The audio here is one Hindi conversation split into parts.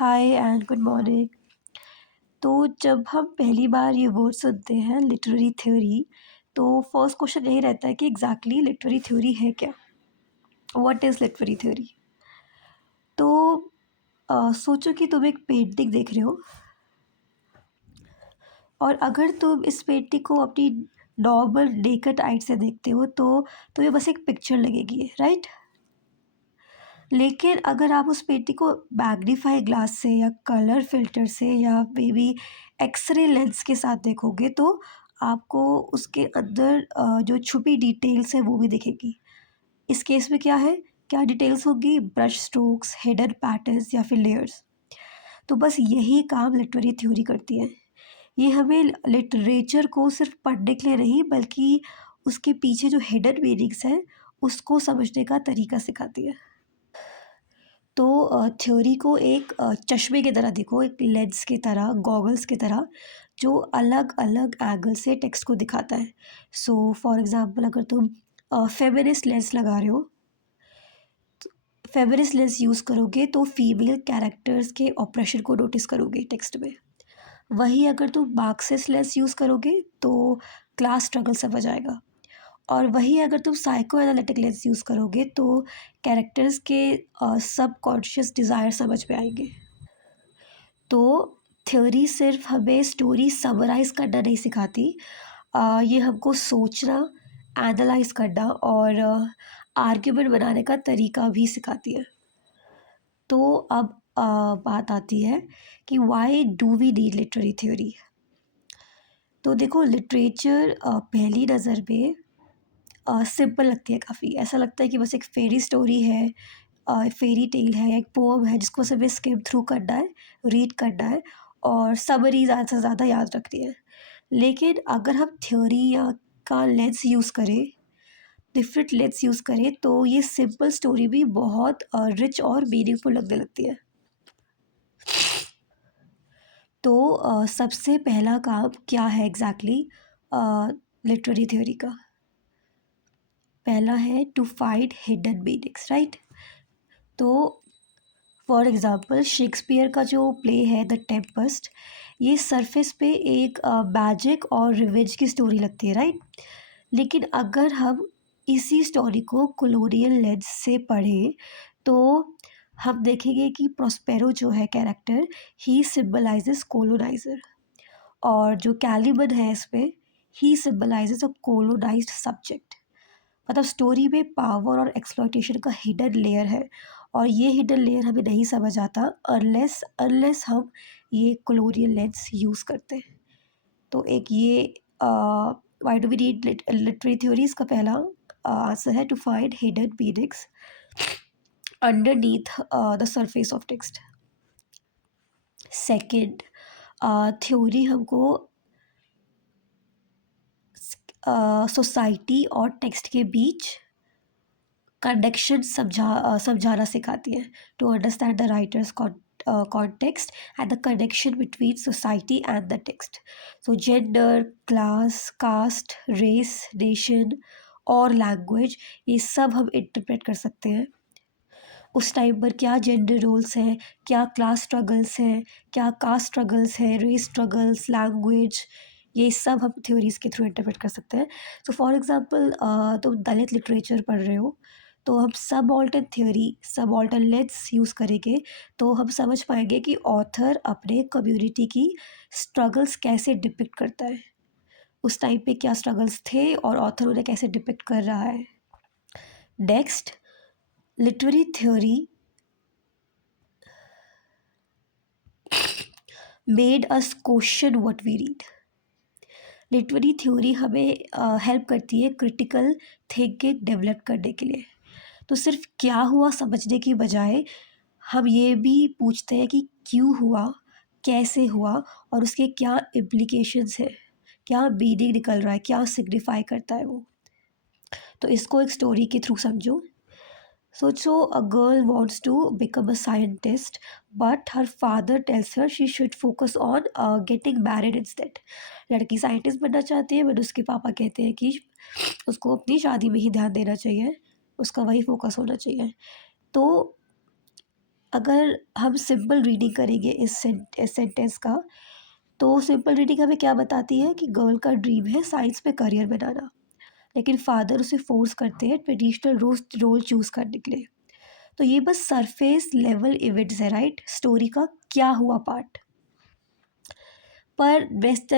Hi and good morning. तो जब हम पहली बार ये वर्ड सुनते हैं लिटरेरी थ्योरी, तो फर्स्ट क्वेश्चन यही रहता है कि एग्जैक्टली लिटरेरी थ्योरी है क्या? What is literary theory? तो सोचो कि तुम एक पेंटिंग देख रहे हो, और अगर तुम इस पेंटिंग को अपनी नॉर्मल नेकेड आई से देखते हो तो तुम्हें बस एक पिक्चर लगेगी, राइट? लेकिन अगर आप उस पेंटिंग को मैग्नीफाई ग्लास से या कलर फिल्टर से या मे बी एक्सरे लेंस के साथ देखोगे तो आपको उसके अंदर जो छुपी डिटेल्स है वो भी दिखेगी। इस केस में क्या है, क्या डिटेल्स होगी? ब्रश स्ट्रोक्स, हिडन पैटर्न्स या फिर लेयर्स। तो बस यही काम लिटरेरी थ्योरी करती है। ये हमें लिटरेचर को सिर्फ पढ़ने के लिए नहीं, बल्कि उसके पीछे जो हिडन मीनिंग्स हैं उसको समझने का तरीका सिखाती है। तो थ्योरी को एक चश्मे की तरह देखो, एक लेंस की तरह, गॉगल्स की तरह, जो अलग अलग एंगल से टेक्स्ट को दिखाता है। सो फॉर एग्जांपल, अगर तुम फेमिनिस्ट लेंस लगा रहे हो, फेमिनिस्ट लेंस यूज़ करोगे तो फीमेल कैरेक्टर्स के ऑपरेशन को नोटिस करोगे टेक्स्ट में। वही अगर तुम मार्क्सिस्ट लेंस यूज़ करोगे तो क्लास स्ट्रगल समझ आएगा। और वही अगर तुम साइको एनालिटिक लेंस यूज़ करोगे तो कैरेक्टर्स के सबकॉन्शियस डिज़ायर समझ में आएंगे। तो थ्योरी सिर्फ हमें स्टोरी समराइज़ करना नहीं सिखाती, ये हमको सोचना, एनालाइज करना और आर्ग्यूमेंट बनाने का तरीका भी सिखाती है। तो अब बात आती है कि why do we need literary theory. तो देखो, लिटरेचर पहली नज़र में सिंपल लगती है काफ़ी। ऐसा लगता है कि बस एक फेरी स्टोरी है, फेरी टेल है, एक पोम है जिसको सिर्फ स्किप थ्रू करना है, रीड करना है और समरी ज़्यादा से ज़्यादा याद रखनी है। लेकिन अगर हम थ्योरी या का लेंस यूज़ करें, डिफरेंट लेंस यूज़ करें, तो ये सिंपल स्टोरी भी बहुत रिच और मीनिंगफुल लगने लगती है। तो सबसे पहला काम क्या है एग्जैक्टली लिटरेरी थ्योरी का? पहला है to find hidden meanings, right? तो फॉर एग्ज़ाम्पल, शेक्सपियर का जो प्ले है द टेम्पेस्ट, ये सरफेस पे एक मैजिक और रिवेंज की स्टोरी लगती है, राइट? लेकिन अगर हम इसी स्टोरी को कॉलोनियल लेंस से पढ़ें तो हम देखेंगे कि प्रोस्पेरो जो है कैरेक्टर, ही सिम्बलाइजेस कोलोनाइजर, और जो कैलिबन है इसमें, ही सिम्बलाइजेस अ कोलोनाइज्ड सब्जेक्ट। मतलब स्टोरी में पावर और एक्सप्लॉयटेशन का हिडन लेयर है, और ये हिडन लेयर हमें नहीं समझ आता अनलेस अनलेस हम ये कॉलोनियल लेंस यूज़ करते हैं। तो एक ये why do we need literary theories का पहला आंसर है to find hidden meanings underneath the surface of text. Second, theory हमको सोसाइटी और टेक्स्ट के बीच कनेक्शन समझाना सिखाती है, to understand the writer's context and the connection between society and the text. So gender, class, caste, race, nation और language, ये सब हम इंटरप्रेट कर सकते हैं। उस टाइम पर क्या जेंडर रोल्स हैं, क्या क्लास स्ट्रगल्स हैं, क्या कास्ट स्ट्रगल्स हैं, रेस स्ट्रगल्स, लैंग्वेज, ये सब हम थ्योरीज़ के थ्रू इंटरप्रेट कर सकते हैं। सो फॉर एग्जांपल, तुम दलित लिटरेचर पढ़ रहे हो तो हम subaltern theory, subaltern let's use करेंगे तो हम समझ पाएंगे कि ऑथर अपने कम्युनिटी की स्ट्रगल्स कैसे डिपिक्ट करता है, उस टाइम पे क्या स्ट्रगल्स थे और ऑथर उन्हें कैसे डिपिक्ट कर रहा है। Next, literary theory made us question what we read. Literary theory हमें हेल्प करती है क्रिटिकल थिंकिंग डेवलप करने के लिए। तो सिर्फ क्या हुआ समझने की बजाय हम ये भी पूछते हैं कि क्यों हुआ, कैसे हुआ और उसके क्या इम्प्लीकेशंस है, क्या मीनिंग निकल रहा है, क्या सिग्निफाई करता है वो। तो इसको एक स्टोरी के थ्रू समझो। सोचो, a girl wants to become a scientist, but her father tells her she should focus on getting married instead. लड़की साइंटिस्ट बनना चाहती है, बट उसके पापा कहते हैं कि उसको अपनी शादी में ही ध्यान देना चाहिए, उसका वही फोकस होना चाहिए। तो अगर हम सिंपल रीडिंग करेंगे इस सेंटेंस का, तो सिंपल रीडिंग हमें क्या बताती है कि गर्ल का ड्रीम है साइंस में करियर बनाना, लेकिन फादर उसे फोर्स करते हैं ट्रेडिशनल रोल चूज़ करने के लिए। तो ये बस सरफेस लेवल इवेंट्स है, राइट, स्टोरी का क्या हुआ पार्ट। पर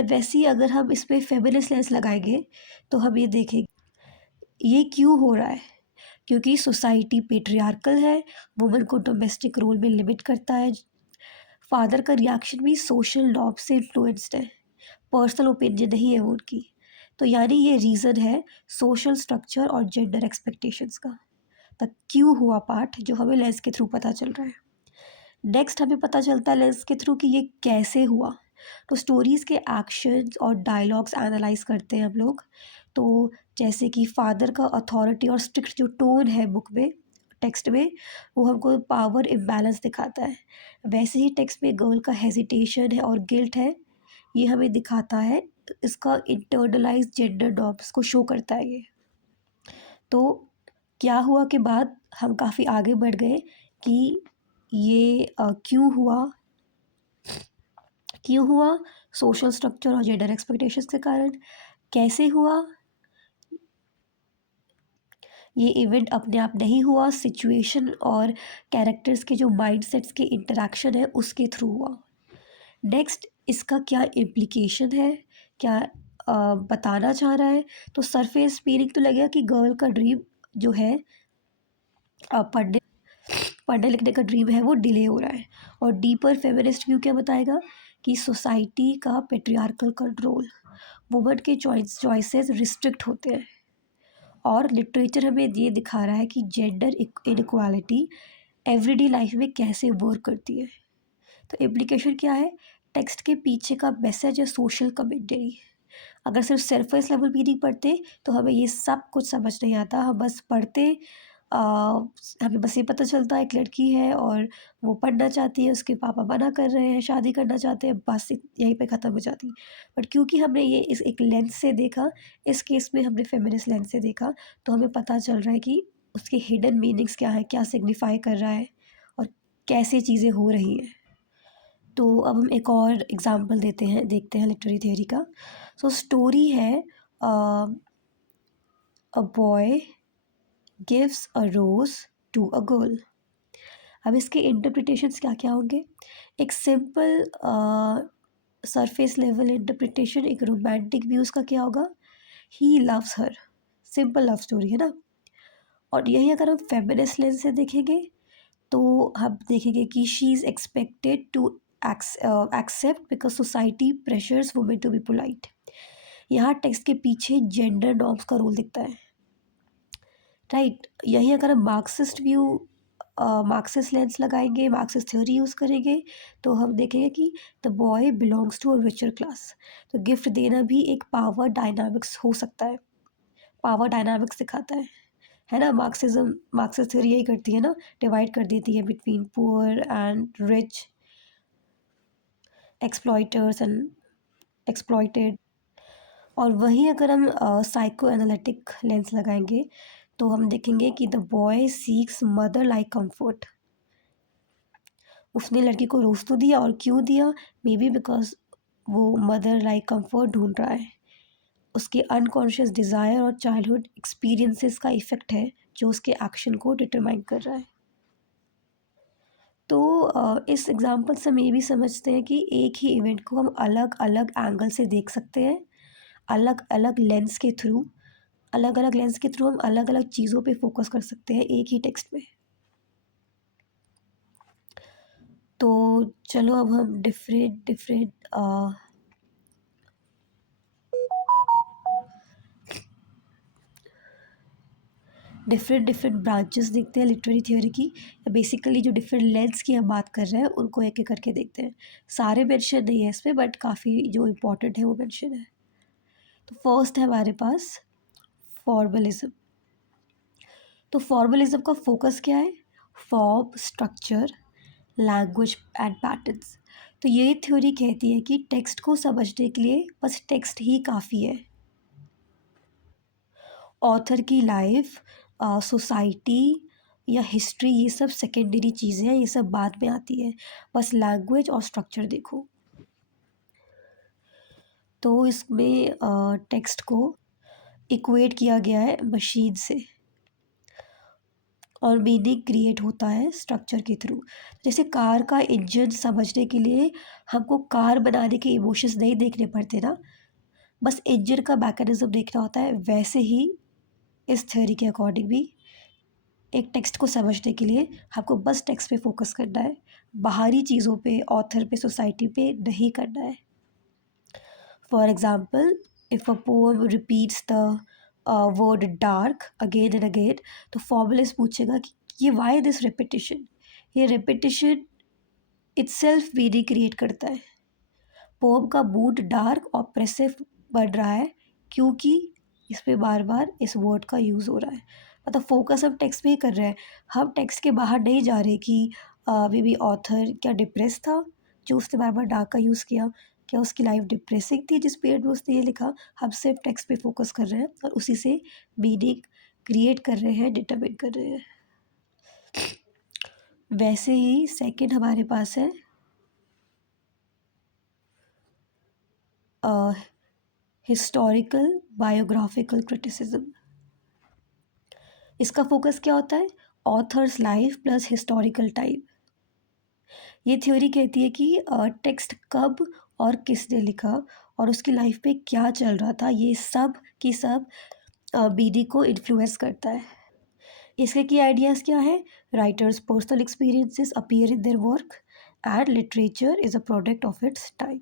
वैसी अगर हम इस पर फेमिनिस्ट लेंस लगाएंगे तो हम ये देखेंगे ये क्यों हो रहा है। क्योंकि सोसाइटी पेट्रियार्कल है, वुमन को डोमेस्टिक रोल में लिमिट करता है, फादर का रिएक्शन भी सोशल नॉर्म से इन्फ्लुएंस्ड है, पर्सनल ओपिनियन नहीं है वो उनकी। तो यानी ये रीज़न है सोशल स्ट्रक्चर और जेंडर एक्सपेक्टेशंस का। तक क्यों हुआ पार्ट जो हमें लेंस के थ्रू पता चल रहा है। नेक्स्ट हमें पता चलता है लेंस के थ्रू कि ये कैसे हुआ। तो स्टोरीज़ के एक्शंस और डायलॉग्स एनालाइज करते हैं हम लोग। तो जैसे कि फादर का अथॉरिटी और स्ट्रिक्ट जो टोन है बुक में, टेक्स्ट में, वो हमको पावर इम्बैलेंस दिखाता है। वैसे ही टेक्स्ट में गर्ल का हेजिटेशन है और गिल्ट है, ये हमें दिखाता है, इसका इंटरनलाइज जेंडर नॉर्म्स को शो करता है ये। तो क्या हुआ के बाद हम काफ़ी आगे बढ़ गए कि ये क्यों हुआ सोशल स्ट्रक्चर और जेंडर एक्सपेक्टेशंस के कारण, कैसे हुआ, ये इवेंट अपने आप नहीं हुआ, सिचुएशन और कैरेक्टर्स के जो माइंडसेट्स के इंटरेक्शन है उसके थ्रू हुआ। नेक्स्ट इसका क्या इम्प्लीकेशन है, क्या बताना चाह रहा है। तो सरफेस मीनिंग तो लगेगा कि गर्ल का ड्रीम जो है पढ़ने पढ़ने लिखने का ड्रीम है वो डिले हो रहा है। और डीपर फेमिनिस्ट व्यू क्या बताएगा कि सोसाइटी का पेट्रियार्कल कंट्रोल, वुमन के चॉइसेस रिस्ट्रिक्ट होते हैं। और लिटरेचर हमें ये दिखा रहा है कि जेंडर इनइक्वालिटी एवरीडे लाइफ में कैसे वर्क करती है। तो इम्प्लीकेशन क्या है, टेक्स्ट के पीछे का मैसेज है सोशल कमेंटरी। अगर सिर्फ सरफेस लेवल मीनिंग पढ़ते तो हमें ये सब कुछ समझ नहीं आता। हम बस पढ़ते, हमें बस ये पता चलता है एक लड़की है और वो पढ़ना चाहती है, उसके पापा मना कर रहे हैं, शादी करना चाहते हैं, बस यहीं पे ख़त्म हो जाती है। बट क्योंकि हमने ये इस एक लेंस से देखा, इस केस में हमने फेमिनिस्ट लेंस से देखा, तो हमें पता चल रहा है कि उसके हिडन मीनिंग्स क्या है, क्या सिग्निफाई कर रहा है और कैसे चीज़ें हो रही हैं। तो अब हम एक और एग्जांपल देखते हैं लिटरेरी थ्योरी का। सो स्टोरी है a boy gives a rose to a girl. अब इसके इंटरप्रिटेशंस क्या क्या होंगे। एक सिंपल सरफेस लेवल इंटरप्रिटेशन, एक रोमांटिक व्यू उसका क्या होगा, he loves her, simple love story है ना। और यही अगर हम फेमिनिस्ट लेंस से देखेंगे तो हम देखेंगे कि she is expected to accept because society pressures women to be polite. यहाँ टेक्स्ट के पीछे जेंडर नॉर्म्स का रोल दिखता है, राइट। यही अगर हम मार्क्सिस्ट लेंस लगाएंगे, मार्क्सिस्ट थ्योरी यूज़ करेंगे, तो हम देखेंगे कि the boy belongs to a richer class. तो गिफ्ट देना भी एक पावर डायनामिक्स हो सकता है, पावर डायनामिक्स दिखाता है ना। मार्क्सिस्ट थ्योरी यही करती है ना, डिवाइड कर देती है between poor and rich, exploiters and exploited. और वहीं अगर हम साइको एनालिटिक लेंस लगाएंगे तो हम देखेंगे कि the boy seeks mother like comfort. उसने लड़की को रोज़ तो दिया, और क्यों दिया, मे बी बिकॉज वो मदर लाइक कंफर्ट ढूंढ रहा है। उसके अनकॉन्शियस डिज़ायर और चाइल्डहुड एक्सपीरियंसेस का इफ़ेक्ट है जो उसके एक्शन को डिटरमाइन कर रहा है। तो इस एग्जांपल से हम ये भी समझते हैं कि एक ही इवेंट को हम अलग अलग एंगल से देख सकते हैं, अलग अलग लेंस के थ्रू, हम अलग अलग चीज़ों पे फोकस कर सकते हैं एक ही टेक्स्ट में। तो चलो अब हम डिफरेंट ब्रांचेस देखते हैं लिटरेरी थ्योरी की। बेसिकली जो डिफरेंट लेंस की हम बात कर रहे हैं उनको एक एक करके देखते हैं। सारे मेंशन नहीं है इसमें, बट काफ़ी जो इम्पोर्टेंट है वो मेंशन है। तो फर्स्ट है हमारे पास फॉर्मलिज्म। तो फॉर्मलिज्म का फोकस क्या है, form, structure, language and patterns. तो ये थ्योरी कहती है कि टेक्स्ट को समझने के लिए बस टेक्स्ट ही काफ़ी है। ऑथर की लाइफ, सोसाइटी या हिस्ट्री, ये सब सेकेंडरी चीज़ें हैं, ये सब बाद में आती है, बस लैंग्वेज और स्ट्रक्चर देखो। तो इसमें टेक्स्ट को इक्वेट किया गया है मशीन से और मीनिंग क्रिएट होता है स्ट्रक्चर के थ्रू। जैसे कार का इंजन समझने के लिए हमको कार बनाने के इमोशंस नहीं देखने पड़ते ना, बस इंजन का मैकेनिज्म देखना होता है। वैसे ही इस थ्योरी के अकॉर्डिंग भी एक टेक्स्ट को समझने के लिए आपको बस टेक्स्ट पे फोकस करना है, बाहरी चीज़ों पे, ऑथर पे, सोसाइटी पे नहीं करना है। For example, if a poem repeats the word dark again and again, तो फॉर्मुलिस्ट पूछेगा कि ये वाई दिस रिपीटिशन, ये रिपीटिशन इटसेल्फ मीनिंग क्रिएट करता है। पोम का मूड डार्क और ऑप्रेसिव बढ़ रहा है क्योंकि इस पे बार बार इस वर्ड का यूज़ हो रहा है। मतलब फोकस हम टेक्स्ट पे ही कर रहे हैं, हम टेक्स्ट के बाहर नहीं जा रहे कि मे बी ऑथर क्या डिप्रेस था जो उसने बार बार डार्क का यूज़ किया, क्या उसकी लाइफ डिप्रेसिंग थी जिस पीरियड में उसने ये लिखा। हम सिर्फ टेक्स्ट पे फोकस कर रहे हैं और उसी से मीनिंग क्रिएट कर रहे हैं, डिटरमिन कर रहे हैं। वैसे ही सेकंड हमारे पास है हिस्टोरिकल बायोग्राफिकल क्रिटिसिज्म। इसका फोकस क्या होता है? Authors life plus historical time. ये थ्योरी कहती है कि टेक्स्ट कब और किसने लिखा और उसकी लाइफ पे क्या चल रहा था, ये सब की सब बीडी को इन्फ्लुएंस करता है। इसके की आइडियाज़ क्या है? Writers personal experiences appear in their work and literature is a product of its time.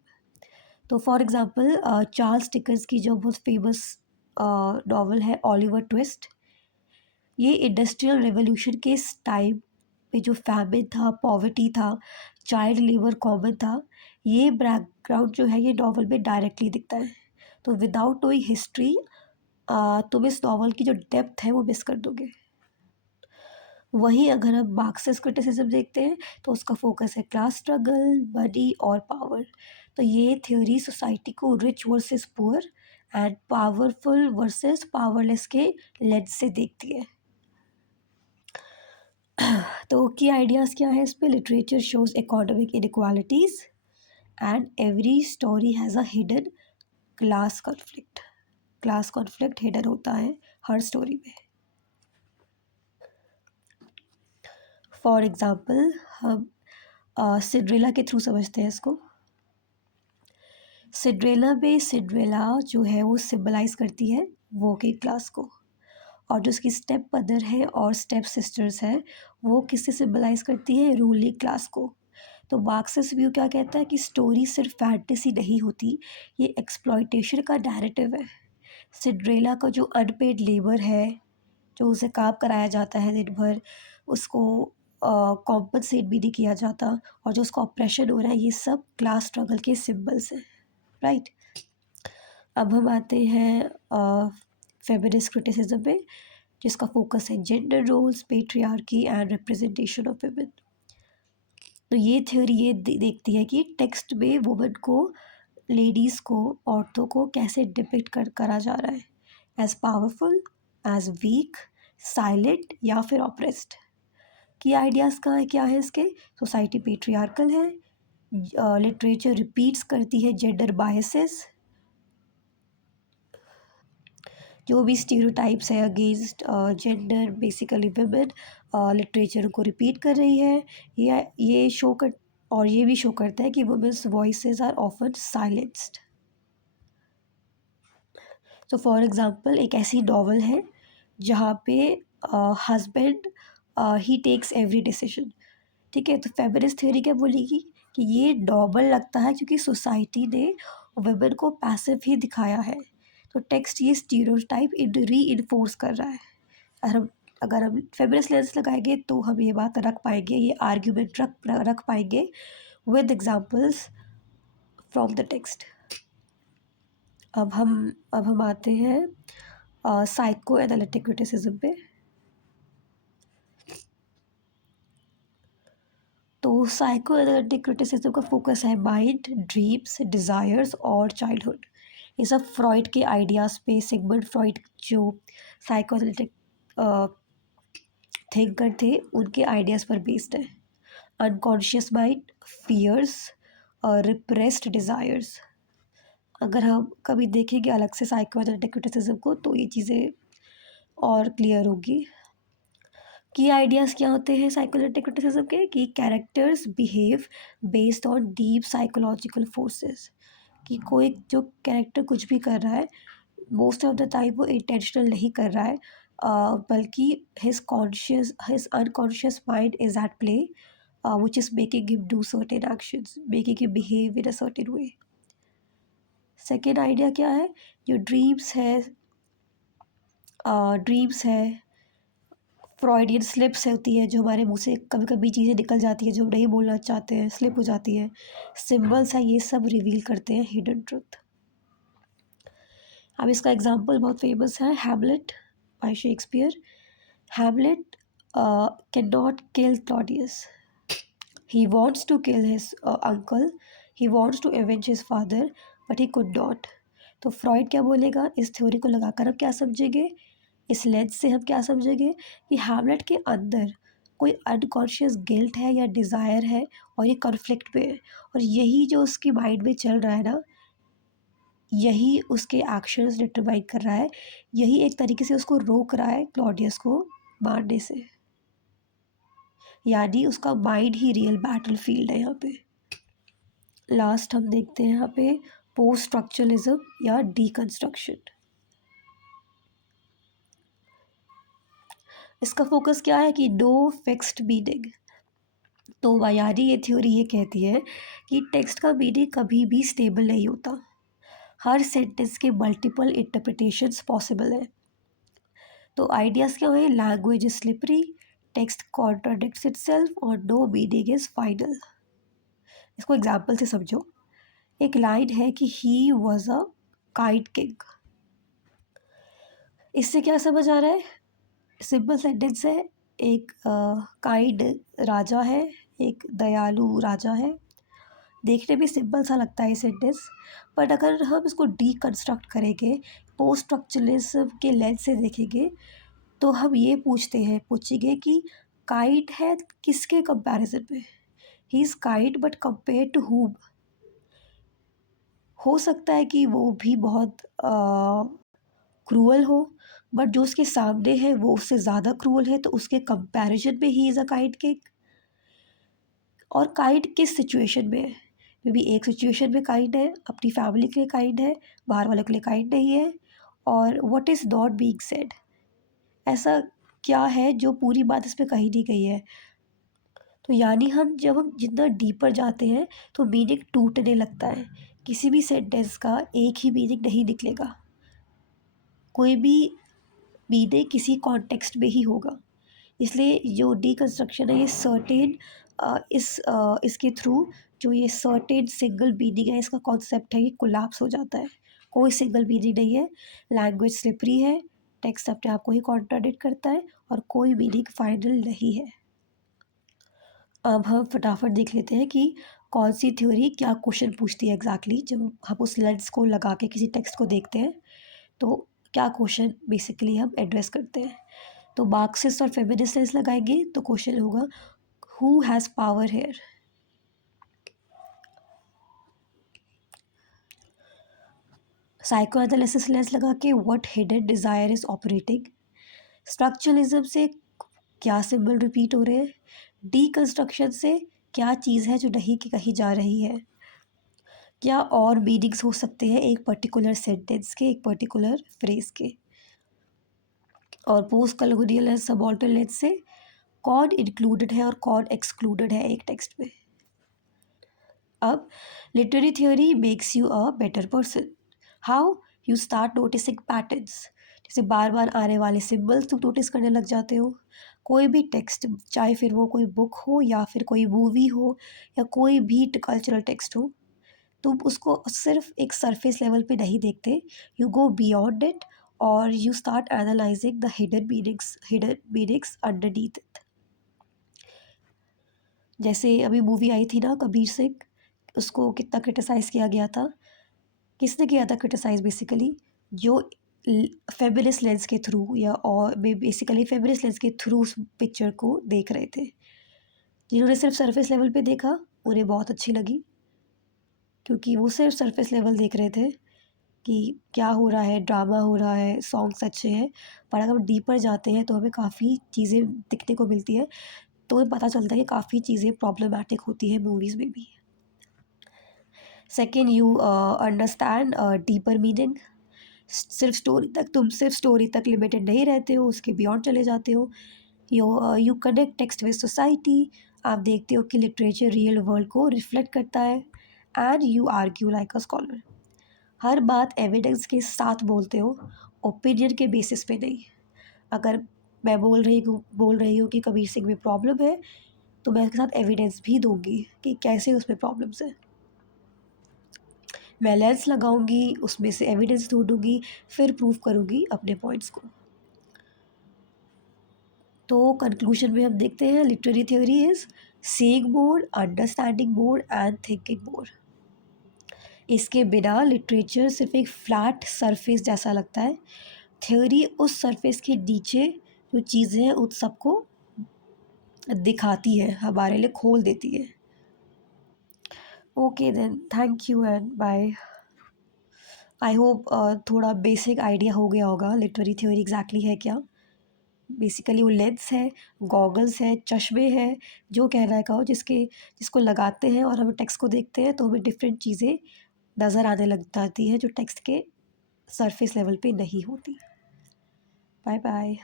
तो फॉर एग्जांपल चार्ल्स डिकेंस की जो बहुत फेमस नॉवल है ओलिवर ट्विस्ट, ये इंडस्ट्रियल रेवोल्यूशन के टाइम पे जो फैमिन था, पॉवर्टी था, चाइल्ड लेबर कॉमन था, ये बैकग्राउंड जो है ये नॉवल में डायरेक्टली दिखता है। तो विदाउट नोइंग हिस्ट्री तुम इस नॉवल की जो डेप्थ है वो मिस कर दोगे। वहीं अगर हम मार्क्सिस्ट क्रिटिसिज्म देखते हैं तो उसका फोकस है क्लास स्ट्रगल, मनी और पावर। तो ये थ्योरी सोसाइटी को rich versus poor and powerful versus powerless के लेंस से देखती है। तो की आइडियाज़ क्या है इस पे? Literature shows economic inequalities and every story has a hidden class conflict. Class conflict hidden होता है हर स्टोरी में। फॉर एग्ज़ाम्पल, हम सिंड्रेला के थ्रू समझते हैं इसको। सिंड्रेला में सिंड्रेला जो है वो सिम्बलाइज़ करती है वर्किंग क्लास को, और जो उसकी स्टेप मदर है और स्टेप सिस्टर्स हैं वो किससे सिम्बलाइज़ करती है? रूलिंग क्लास को। तो मार्क्सिस्ट व्यू क्या कहता है कि स्टोरी सिर्फ फैंटेसी नहीं होती, ये एक्सप्लॉयटेशन का नैरेटिव है। सिंड्रेला का जो अनपेड लेबर है, जो उसे काम कराया जाता है दिन भर, उसको कॉम्पनसेट भी नहीं किया जाता, और जो उसका ऑपरेशन हो रहा है, ये सब क्लास स्ट्रगल के सिम्बल्स हैं, राइट। अब हम आते हैं फेमिनिस्ट क्रिटिसिज्म पे, जिसका फोकस है gender roles, patriarchy and representation of women. तो ये थ्योरी ये देखती है कि टेक्स्ट में वुमेन को, लेडीज़ को, औरतों को कैसे डिपिक्ट करा जा रहा है, as powerful, as weak, silent या फिर ऑप्रेस्ड। की आइडियाज़ का क्या है इसके? सोसाइटी पेट्रियार्कल है, लिटरेचर रिपीट्स करती है जेंडर बायसेस, जो भी स्टीरियोटाइप्स है against gender, basically women, literature को रिपीट कर रही है। ये शो कर, और ये भी शो करता है कि women's voices are often silenced. तो फॉर एग्जांपल, एक ऐसी नॉवल है जहाँ पे हस्बैंड ही टेक्स एवरी डिसीजन, ठीक है। तो फेमिनिस्ट थ्योरी क्या बोलेगी कि ये नॉर्मल लगता है क्योंकि सोसाइटी ने वुमेन को पैसिव ही दिखाया है। तो टेक्स्ट ये स्टीरियोटाइप री इन्फोर्स कर रहा है। अगर हम फेमिनिस्ट लेंस लगाएंगे तो हम ये बात रख पाएंगे, ये आर्ग्यूमेंट रख पाएंगे with examples from the text. अब हम आते हैं साइको एनालिटिक क्रिटिसिज्म पे। तो साइको एनालिटिक क्रिटिसिज्म का फोकस है माइंड, ड्रीम्स, डिज़ायर्स और चाइल्डहुड। ये सब फ्रॉइड के आइडियाज़ पे, सिगमंड फ्रॉइड जो साइको एनालिटिक थिंकर थे उनके आइडियाज़ पर बेस्ड है। अनकॉन्शियस माइंड, फियर्स और रिप्रेस्ड डिज़ायर्स। अगर हम कभी देखेंगे अलग से साइकोएनालिटिक क्रिटिसिज्म को तो ये चीज़ें और क्लियर होगी। की आइडियाज़ क्या होते हैं साइकोएनालिटिक क्रिटिसिज्म के, कि characters behave based on deep psychological forces. कि कोई जो कैरेक्टर कुछ भी कर रहा है मोस्ट ऑफ द टाइम वो इंटेंशनल नहीं कर रहा है, बल्कि his unconscious mind is at play, which is making him do certain actions, making him behave in a certain way. Second idea क्या है, जो ड्रीम्स है, फ्रॉइडियन स्लिप्स होती है, जो हमारे मुंह से कभी कभी चीज़ें निकल जाती है जो हम नहीं बोलना चाहते हैं, स्लिप हो जाती है। सिम्बल्स है, ये सब रिवील करते हैं हिडन ट्रुथ। अब इसका एग्जांपल बहुत फेमस है, Hamlet by Shakespeare. Hamlet can not kill Claudius, he wants to kill his uncle, he wants to avenge his father, but he could not. तो फ्रॉइड क्या बोलेगा, इस थ्योरी को लगाकर हम क्या समझेंगे, इस लेंस से हम क्या समझेंगे कि हैमलेट के अंदर कोई अनकॉन्शियस गिल्ट है या डिज़ायर है और ये कॉन्फ्लिक्ट में है, और यही जो उसकी माइंड में चल रहा है ना, यही उसके एक्शंस डिटरमाइन कर रहा है, यही एक तरीके से उसको रोक रहा है क्लॉडियस को मारने से। यानी उसका माइंड ही रियल बैटल फील्ड है यहाँ पे। लास्ट हम देखते हैं यहाँ पे पोस्ट स्ट्रक्चरलिज्म या डीकंस्ट्रक्शन। इसका फोकस क्या है कि नो फिक्स्ड मीनिंग। तो यानी ये थ्योरी ये कहती है कि टेक्स्ट का मीनिंग कभी भी स्टेबल नहीं होता, हर सेंटेंस के मल्टीपल इंटरप्रिटेशंस पॉसिबल है। तो आइडियाज़ क्या हुए, language is slippery, text contradicts itself और नो मीनिंग इज फाइनल। इसको एग्जाम्पल से समझो। एक लाइन है कि he was a kind king. इससे क्या समझ आ रहा है, सिंपल सेंटेंस है, एक काइंड राजा है, एक दयालु राजा है। देखने में सिंपल सा लगता है ये सेंटेंस, बट अगर हम इसको डीकंस्ट्रक्ट करेंगे, पोस्ट स्ट्रक्चरलिज्म के लेंस से देखेंगे, तो हम ये पूछेंगे कि काइंड है किसके कंपैरिजन में, he is kind but compare to whom. हो सकता है कि वो भी बहुत क्रूअल हो, बट जो उसके सामने है वो उससे ज़्यादा क्रूअल है, तो उसके कंपैरिजन में he is a kind king. और काइंड किस सिचुएशन में है, मे बी एक सिचुएशन में काइंड है, अपनी फैमिली के लिए काइंड है, बाहर वालों के लिए काइंड नहीं है। और what is not being said, ऐसा क्या है जो पूरी बात इसमें कही नहीं गई है। तो यानी जब हम जितना डीपर जाते हैं तो मीनिंग टूटने लगता है, किसी भी सेंटेंस का एक ही मीनिंग नहीं निकलेगा, कोई भी मीनिंग किसी कॉन्टेक्स्ट में ही होगा। इसलिए जो डीकंस्ट्रक्शन है ये सर्टेन इसके थ्रू जो ये सर्टेन सिंगल मीनिंग है, इसका कॉन्सेप्ट है, ये कोलैप्स हो जाता है। कोई सिंगल मीनिंग नहीं है, लैंग्वेज स्लिपरी है, टेक्स्ट अपने आप को ही कॉन्ट्राडिक्ट करता है और कोई मीनिंग फाइनल नहीं है। अब हम फटाफट देख लेते हैं कि कौन सी थ्योरी क्या क्वेश्चन पूछती है एग्जैक्टली। जब हम उस लेंस को लगा के किसी टेक्स्ट को देखते हैं तो क्या क्वेश्चन बेसिकली हम एड्रेस करते हैं। तो मार्क्सिस्ट और फेमिनिस्ट लेंस लगाएंगे तो क्वेश्चन होगा who has power here. Psychoanalysis lens लगा के what hidden desire is operating. Structuralism से क्या सिंबल रिपीट हो रहे हैं। डीकंस्ट्रक्शन से क्या चीज़ है जो नहीं कि कहीं जा रही है। क्या और मीनिंग्स हो सकते हैं एक पर्टिकुलर सेंटेंस के, एक पर्टिकुलर फ्रेज के। और पोस्ट कॉलोनियल एंड सबाल्टर्न से कौन इंक्लूडेड है और कौन एक्सक्लूडेड है एक टेक्स्ट में। अब literary theory makes you a better person. How, you start noticing patterns. जैसे बार बार आने वाले सिम्बल्स तुम नोटिस करने लग जाते हो। कोई भी टेक्स्ट, चाहे फिर वो कोई बुक हो या फिर कोई मूवी हो या कोई भी कल्चरल टेक्स्ट हो, तुम उसको सिर्फ एक सरफेस लेवल पे नहीं देखते, यू गो बियॉन्ड इट और you start analysing the hidden meanings underneath it. जैसे अभी मूवी आई थी ना कबीर सिंह, उसको कितना क्रिटिसाइज़ किया गया था। किसने किया था क्रिटिसाइज़, बेसिकली जो फेमिनिस्ट लेंस के थ्रू या और बेसिकली फेमिनिस्ट लेंस के थ्रू उस पिक्चर को देख रहे थे। जिन्होंने सिर्फ सरफेस लेवल पे देखा उन्हें बहुत अच्छी लगी, क्योंकि वो सिर्फ सरफेस लेवल देख रहे थे कि क्या हो रहा है, ड्रामा हो रहा है, सॉन्ग्स अच्छे हैं। पर अगर हम डीपर जाते हैं तो हमें काफ़ी चीज़ें दिखने को मिलती है, तो हमें पता चलता है कि काफ़ी चीज़ें प्रॉब्लमैटिक होती है मूवीज़ में भी। Second, you understand deeper meaning. सिर्फ स्टोरी तक लिमिटेड नहीं रहते हो, उसके बियॉन्ड चले जाते हो। You connect text with society. आप देखते हो कि लिटरेचर रियल वर्ल्ड को रिफ्लेक्ट करता है। And you argue like a scholar. हर बात एविडेंस के साथ बोलते हो, ओपिनियन के बेसिस पे नहीं। अगर मैं बोल रही हूँ कि कबीर सिंह में प्रॉब्लम है, तो मैं उसके साथ एविडेंस भी दूंगी कि कैसे उसमें प्रॉब्लम्स है। मैं लेंस लगाऊंगी, उसमें से एविडेंस ढूंढूंगी, फिर प्रूव करूंगी अपने पॉइंट्स को। तो कंक्लूजन में हम देखते हैं, literary theory is seeing more, understanding more and thinking more. इसके बिना लिटरेचर सिर्फ एक फ्लैट सरफेस जैसा लगता है। थ्योरी उस सरफेस के नीचे जो चीज़ें हैं उन सबको दिखाती है, हमारे लिए खोल देती है। Okay then, thank you and bye. I hope थोड़ा बेसिक आइडिया हो गया होगा लिटरेरी थ्योरी एग्जैक्टली है क्या। बेसिकली वो लेंस है, गॉगल्स है, चश्मे हैं, जो कहना है कहो, जिसको लगाते हैं और हम टेक्स्ट को देखते हैं तो हमें डिफरेंट चीज़ें नज़र आने लग जाती है जो टेक्स्ट के सरफेस लेवल पे नहीं होती। Bye bye.